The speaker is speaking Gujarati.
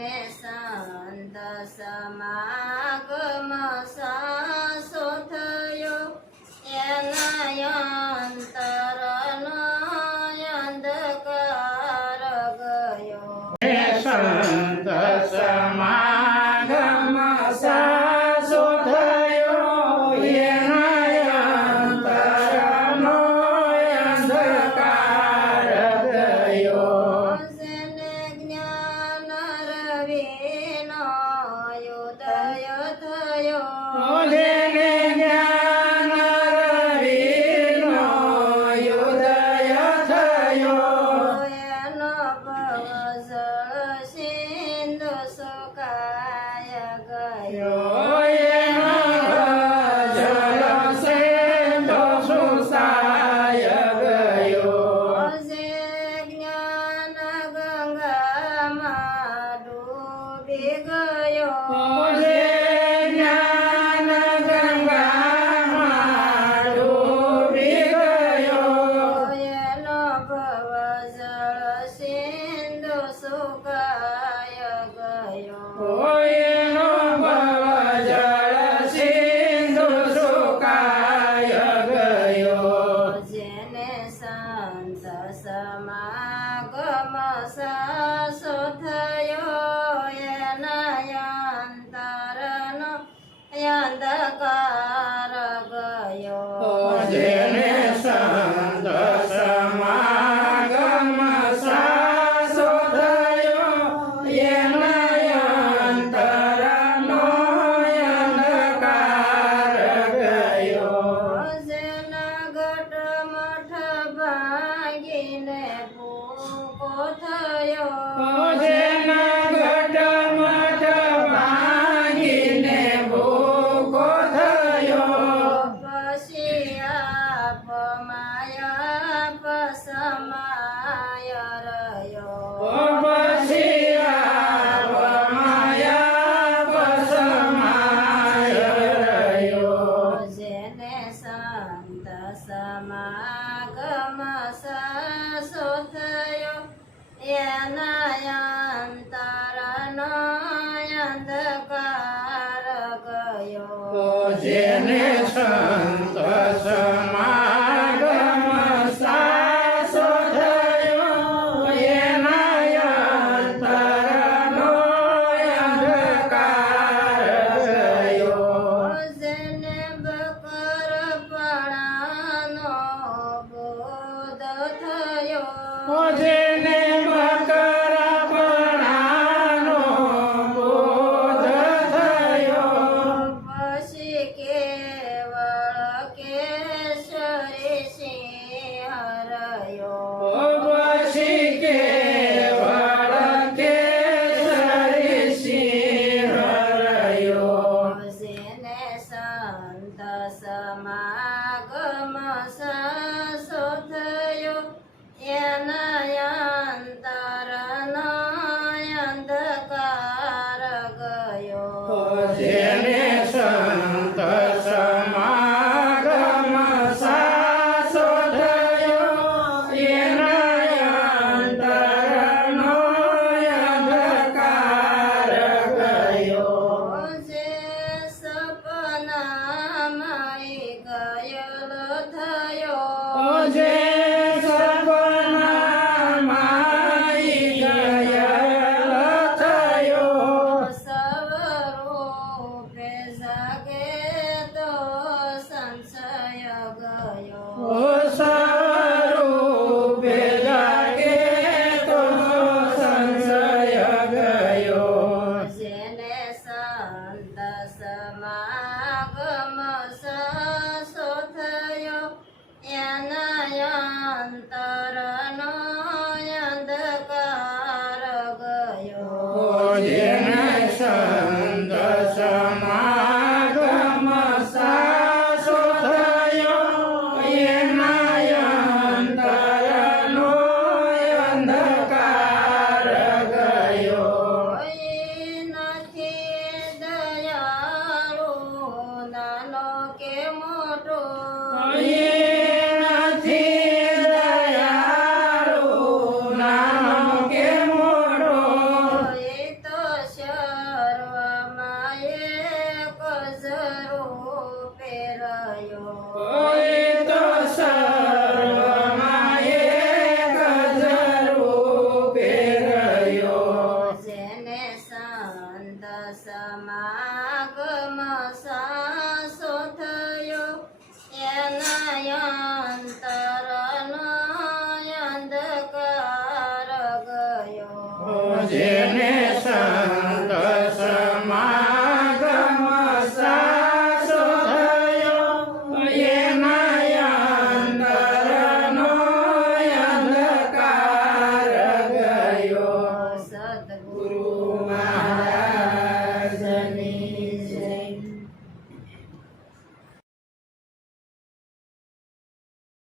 જેને સંત સમાગમ સાસો થયો એના અંતરનો અંધકાર ગયો. સંત સમાગમ સાસો થયો એના અંતરનો અંધકાર ગયો. જેને જ્ઞાન રવિનો ઉદય થયો જેને જ્ઞાન રવિનો ઉદય થયો એનો ભવજળ સિંધુ સુકાય ગયો. એનો જળ સિંધુ સુસાય ગયો. જે જ્ઞાન ગંગામાં ડૂબી ગયો જે જ્ઞાન ગંગામાં ડૂબી ગયો એનો ભવજળ સિંધુ સુકાય ગયો. એનો ભવજળ સિંધુ સુકાય ગયો. જેને સંત સમાગમ સાસો થયો એના અંતરનો અંધકાર ગયો. જેને સંત સમાગમ સાસો થયો એના અંતરનો અંધકાર ગયો. જેના ગટમઠ ભાંગીને ભૂકો થયો જેના ઘટમઠ ભાંગીને ભૂકો થયો પછી આપમાયા પસમાય રહ્યો. પછી માયા પસમાય રહ્યો. જેને સંત સમાગમ સાસો થયો એના અંતરનો અંધકાર ગયો. જેને સંત સમાગમ સાસો થયો એના અંતરનો અંધકાર ગયો. જેને બકરપણાનો બોધ થયો જેને મકરપણાનો બોધ થયો પછી કેવળ કેશરી સિંહ રહ્યો. પછી કેવળ કેસરી સિંહ રહ્યો. જેને સંત સમાગમ સાસો થયો એના અંતરનો અંધકાર ગયો. જેને સંત સમાગમ સાસો થયો એના અંતરનો અંધકાર ગયો. જે સપનામાં ગયેલ થયો જે સપનામાં ગયેલ થયો સવરો જે